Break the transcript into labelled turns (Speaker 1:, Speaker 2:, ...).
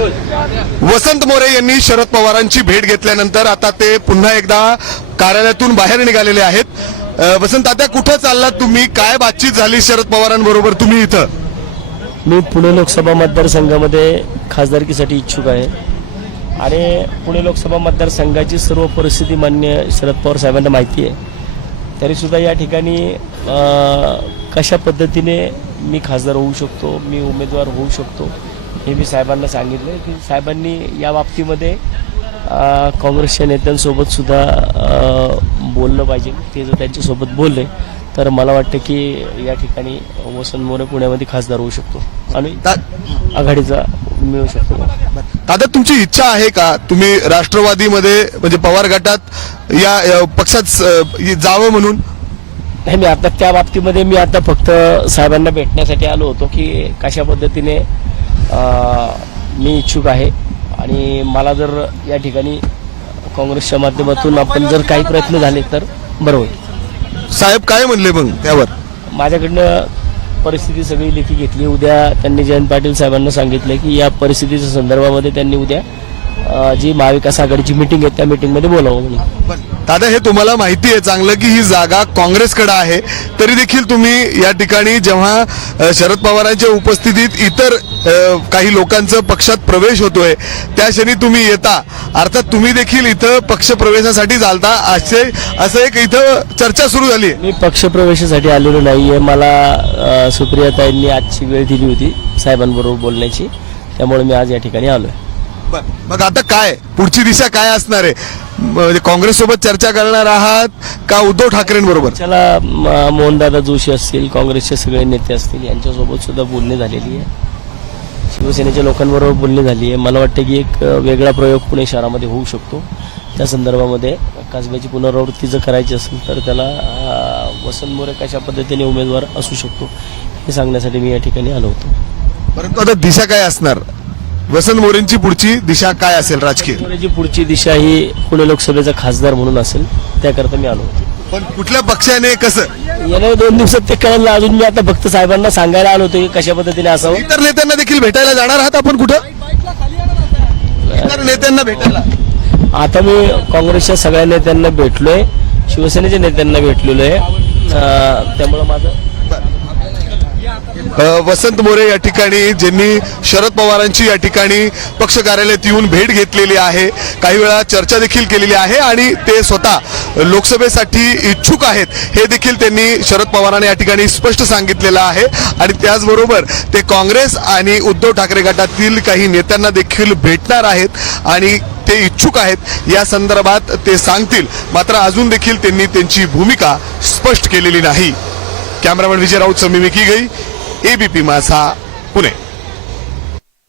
Speaker 1: वसंत मोरे यांनी शरद पवारांची भेट घेतल्यानंतर आता ते पुन्हा एकदा कार्यालयातून बाहेर निघालेले आहेत. वसंत आता कुठं चाललात तुम्ही? काय बातचीत झाली शरद पवारांबरोबर तुम्ही इथं?
Speaker 2: मी पुणे लोकसभा मतदारसंघामध्ये खासदारकीसाठी इच्छुक आहे. आणि पुणे लोकसभा मतदारसंघाची सर्व परिस्थिती मान्य शरद पवार साहेबांना माहिती आहे. तरीसुद्धा या ठिकाणी कशा पद्धतीने मी खासदार होऊ शकतो मी उमेदवार होऊ शकतो हे मी साहेबांना सांगितलं की साहेबांनी या बाबतीमध्ये काँग्रेसच्या नेत्यांसोबत सुद्धा बोललं पाहिजे. ते जर त्यांच्यासोबत बोलले तर मला वाटतं की या ठिकाणी वसंत मोरे पुण्यामध्ये खासदार होऊ शकतो. आणि आघाडीचा मिळू शकतो.
Speaker 1: दादा तुमची इच्छा आहे का? तुम्ही राष्ट्रवादीमध्ये म्हणजे पवार गटात या पक्षात जावं म्हणून?
Speaker 2: नाही मी आता त्या बाबतीमध्ये मी आता फक्त साहेबांना भेटण्यासाठी आलो होतो की कशा पद्धतीने मी इच्छुक आहे. आणि मला जर या ठिकाणी काँग्रेसच्या माध्यमातून आपण जर काही प्रयत्न झाले तर बरं होईल
Speaker 1: साहेब काय म्हणले मग त्यावर?
Speaker 2: माझ्याकडनं परिस्थिती सगळी लेखी घेतली. उद्या त्यांनी जयंत पाटील साहेबांना सांगितलं की या परिस्थितीच्या संदर्भामध्ये त्यांनी उद्या जी महाविकास आघाडीची मिटिंग आहे त्या मिटिंगमध्ये बोलावं म्हणून.
Speaker 1: दादा हे तुम्हाला माहिती आहे चांगलं की ही जागा काँग्रेसकडे आहे. तरी देखील तुम्ही या ठिकाणी जेव्हा शरद पवारांच्या उपस्थितीत इतर काही लोकांचं पक्षात प्रवेश होतोय त्या क्षणी तुम्ही येता. अर्थात तुम्ही देखील इथं पक्ष प्रवेशासाठी चालता असे असं एक इथं चर्चा सुरू झाली
Speaker 2: मी पक्षप्रवेशासाठी आलेलो नाहीये. मला सुप्रियाताईंनी आजची वेळ दिली होती साहेबांबरोबर बोलण्याची. त्यामुळे मी आज या ठिकाणी आलोय.
Speaker 1: मग आता काय? पुढची दिशा काय असणार आहे? म्हणजे काँग्रेस सोबत चर्चा करणार आहात का उद्धव ठाकरेंबरोबर?
Speaker 2: त्याला मोहनदादा जोशी असतील काँग्रेसचे सगळे नेते असतील यांच्यासोबत सुद्धा बोलणी झालेली आहे. शिवसेनेच्या लोकांबरोबर बोलणी झाली आहे. मला वाटतं की एक वेगळा प्रयोग पुणे शहरामध्ये होऊ शकतो. त्या संदर्भामध्ये कसब्याची पुनरावृत्ती जर करायची असेल तर त्याला वसंत मोरे कशा पद्धतीने उमेदवार असू शकतो हे सांगण्यासाठी मी या ठिकाणी आलो होतो.
Speaker 1: परंतु आता दिशा काय असणार? वसंत मोरेंची पुढची दिशा काय असेल राजकीय?
Speaker 2: मोरेची पुढची दिशा ही पुणे लोकसभेचा खासदार म्हणून असेल त्याकरता मी आलो. होतो
Speaker 1: पण कुठल्या पक्षाने कसं?
Speaker 2: येणाऱ्या दोन दिवसात ते कळलं अजून मी आता फक्त साहेबांना सांगायला आलो होतो की कशा पद्धतीने असावं.
Speaker 1: इतर नेत्यांना देखील भेटायला जाणार आहात आपण कुठं? इतर नेत्यांना भेटायला.
Speaker 2: आता मी काँग्रेसच्या सगळ्या नेत्यांना भेटलोय शिवसेनेच्या नेत्यांना भेटलेलो आहे त्यामुळं माझं
Speaker 1: वसंत मोरे या ठिकाणी ज्यांनी शरद पवारांची या ठिकाणी पक्ष कार्यालयात येऊन भेट घेतलेली आहे काही वेळा चर्चा देखील केलेली आहे आणि ते स्वतः लोकसभेसाठी इच्छुक आहेत हे देखील त्यांनी शरद पवारांना या ठिकाणी स्पष्ट सांगितलेलं आहे. आणि त्याचबरोबर ते काँग्रेस आणि उद्धव ठाकरे गटातील काही नेत्यांना देखील भेटणार आहेत आणि ते इच्छुक आहेत या संदर्भात ते सांगतील. मात्र अजून देखील त्यांनी त्यांची भूमिका स्पष्ट केलेली नाही. कॅमेरामॅन विजय राऊत समी विकी गई एबीपी माझा पुणे.